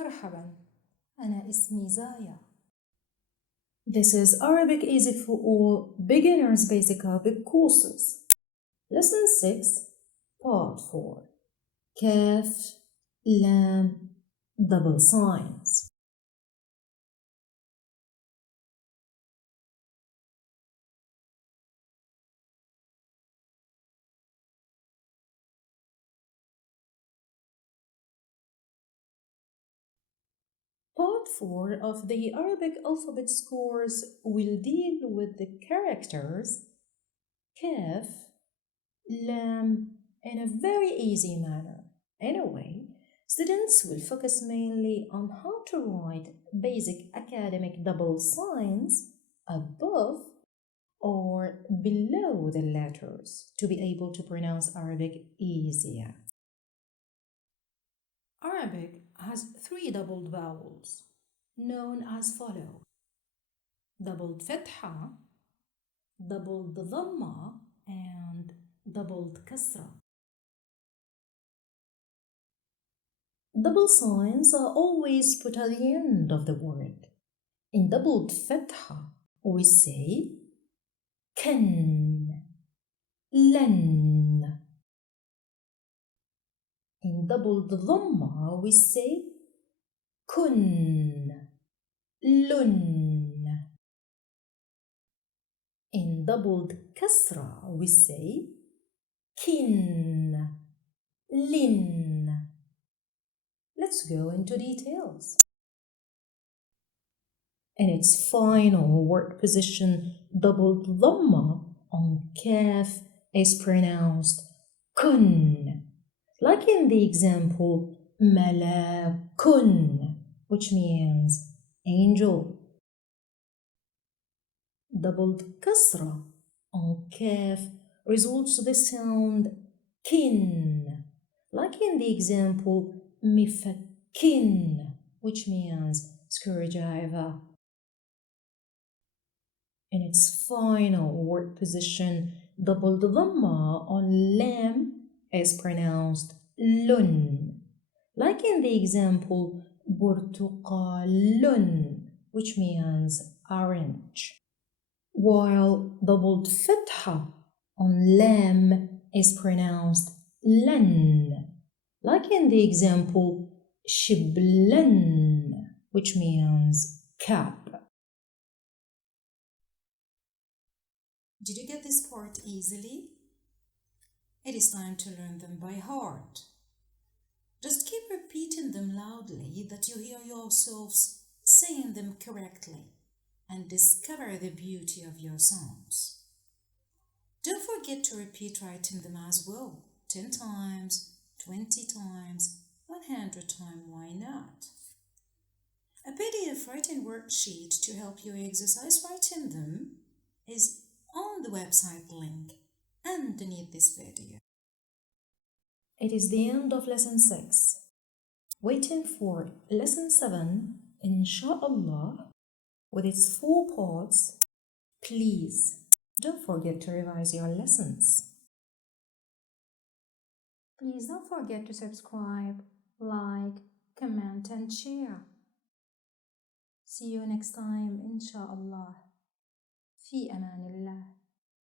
مرحبا، أنا اسمي زايا. This is Arabic Easy for All Beginners Basic Arabic Courses. Lesson 6, Part 4. كاف لام double signs. Part 4 of the Arabic alphabet course will deal with the characters kaf, lam in a very easy manner. Anyway, students will focus mainly on how to write basic academic double signs above or below the letters to be able to pronounce Arabic easier. Arabic has 3 doubled vowels known as follow: doubled fatha, doubled dhamma, and doubled kasra. Double signs are always put at the end of the word. In doubled fatha, we say kan, lan. In doubled dhamma, we say kun, lun. In doubled kasra, we say kin, lin. Let's go into details. In its final word position, doubled dhamma on kaf is pronounced kun, like in the example malakun, which means angel. Doubled kasra on kaf results the sound kin, like in the example mifakkin, which means screwdriver. In its final word position, doubled dhamma on lam is pronounced lun, like in the example burtuqalun, which means orange. While doubled fatha on lam is pronounced lan, like in the example shiblan, which means cap. Did you get this part easily? It is time to learn them by heart. Just keep repeating them loudly that you hear yourselves saying them correctly and discover the beauty of your sounds. Don't forget to repeat writing them as well. 10 times, 20 times, 100 times, why not? A PDF writing worksheet to help you exercise writing them is on the website link underneath this video. It is the end of lesson 6. Waiting for lesson 7, inshallah, with its 4 parts. Please don't forget to revise your lessons. Please don't forget to subscribe, like, comment, and share. See you next time, inshallah. في أمان الله.